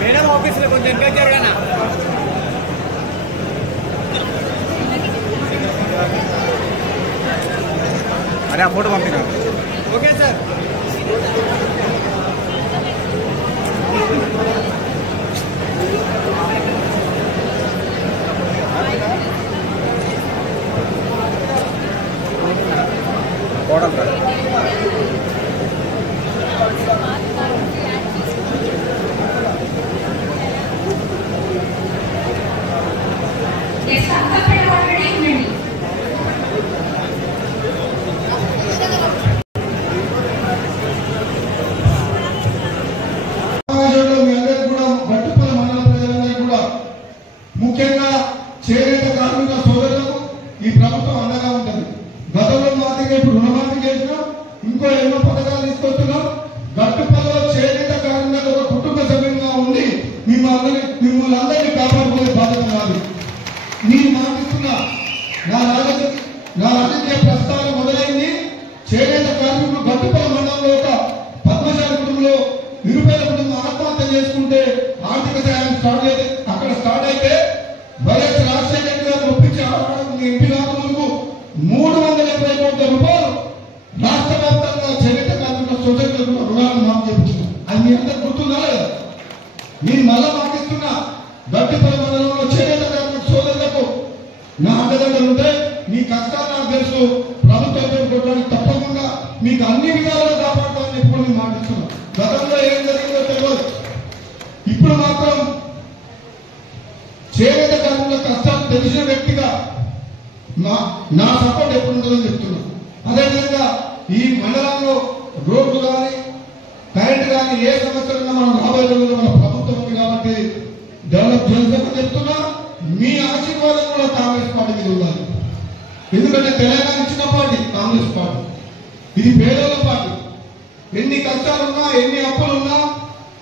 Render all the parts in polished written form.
Madam office లో కొంచెం ఇంకా జరగనా అరే ఆ ఫోటో పంపినా ఓకే సార్ కోడలు సార్ ముఖ్యంగా చేనేత కార్మిక సోదరులకు ఈ ప్రభుత్వం అండగా ఉంటుంది. గతంలో మాదిరిగా ఇప్పుడు రుణమాఫీ చేసినాం, ఇంకో ఎన్నో పథకాలు తీసుకొస్తున్నాం. గట్టుపల్లిలో చేనేత కార్మికులకు ఒక కుటుంబ సభ్యులుగా ఉండి మిమ్మల్ని అందరినీ కాపాడుకునే బాధ్యత కాదు. నేను మాటిస్తున్నా, నా రాజకీయ ప్రస్థానం మొదలైంది చేనేత కార్మికులు గట్టుపల్లి మండలంలో ఒక పద్మశాలి కుటుంబంలో నిరుపేద కుటుంబం ఆత్మహత్య చేసుకుంటే ఆర్థిక సాయం స్టార్ట్ అయితే వైఎస్ రాజశేఖర్ గారు ఒప్పించి ఎంపీ రాకముందుకు 380 కోట్ల రూపాయలు రాష్ట్ర వ్యాప్తంగా చేనేత కార్మికుల సొసైటీలకు రుణాలను మాఫీ చేయించారు. అది మీ అందరికి గుర్తుందా లేదా? నేను మళ్ళా మాటిస్తున్నా, గట్టిపల్లి మండలంలో చేనేత కార్మిక సోదరులకు నా అండదండలు ఉంటే మీ కష్టాలు నాకు తెలుసు. ప్రభుత్వంతో కొట్టడానికి తప్పకుండా మీకు అన్ని విధాలుగా కాపాడుతామని ఇప్పుడు నేను మాటిస్తున్నా. గతంలో ఏం జరిగిందో తెలియదు, ఇప్పుడు మాత్రం చేనేత కార్మికుల కష్టాలు తెలిసిన వ్యక్తిగా నా సపోర్ట్ ఎప్పుడు ఉంటుందని చెప్తున్నా. అదేవిధంగా ఈ మండలంలో రోడ్లు కానీ కరెంట్ కానీ ఏ సమస్యలున్నా మనం రాబోయే రోజుల్లో మన ప్రభుత్వం ఉంది కాబట్టి డెవలప్ చేస్తామని చెప్తున్నా. మీ ఆశీర్వాదం కూడా కాంగ్రెస్ పార్టీ మీద ఉండాలి. ఎందుకంటే తెలంగాణ ఇచ్చిన పార్టీ కాంగ్రెస్ పార్టీ, ఇది పేదల పార్టీ. ఎన్ని కష్టాలున్నా, ఎన్ని అప్పులున్నా,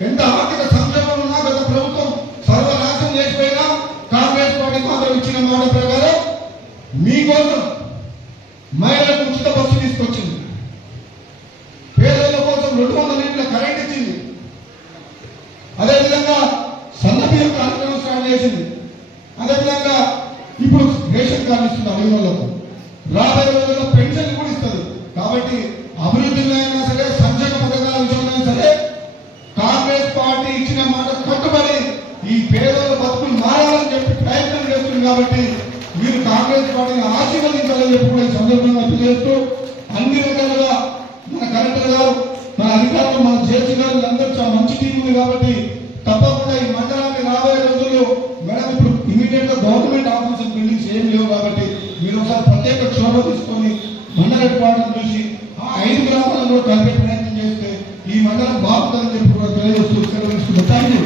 ఎంత ఆర్థిక సంక్షేమం ఉన్నా గత ప్రభుత్వం సర్వనాశనం చేసిపోయినా కాంగ్రెస్ పార్టీ మాత్రం ఇచ్చిన మాట ప్రకారం మీకోసం మహిళలకు ఉచిత బస్సు తీసుకొచ్చింది, పేదల కోసం 200 యూనిట్ల కరెంట్ ఇచ్చింది, అదేవిధంగా సన్నబియ్యం కార్యక్రమం స్టార్ట్ చేసింది, అదేవిధంగా ఇప్పుడు రేషన్ కార్డు ఇస్తుంది అభివృద్ధులకు, రాబోయే రోజుల్లో పెన్షన్ కూడా ఇస్తుంది. కాబట్టి అభివృద్ధిలో అయినా సరే, సంక్షేమ పథకాల విషయంలో సరే కాంగ్రెస్ పార్టీ ఇచ్చిన మాట కట్టుబడి ఈ పేదల బతుకులు మారాలని చెప్పి ప్రయత్నం చేస్తుంది. కాబట్టి మీరు కాంగ్రెస్ పార్టీని ఆశీర్వదించాలని చెప్పి కూడా ఈ సందర్భంగా తెలియజేస్తూ, అన్ని రకాలుగా మన కలెక్టర్ గారు, మన అధికారులు, మన జేసీ గారు అందరూ చాలా మంచి టీం ఉంది. కాబట్టి తప్పకుండా ఈ మండలాన్ని రాబోయే రోజుల్లో మేడం ఇప్పుడు ఇమీడియట్ గా గవర్నమెంట్ ఆఫీసర్ బిల్డింగ్స్ ఏం లేవు కాబట్టి మీరు ఒకసారి ప్రత్యేక చొరవ తీసుకొని మండల హెడ్ క్వార్టర్ చూసి ఆ 5 గ్రామాలను కూడా కలిపే ప్రయత్నం చేస్తే ఈ మండలం బాగుంటుందని చెప్పి కూడా తెలియజేస్తూ సెలవు తీసుకుంటాం. Thank you.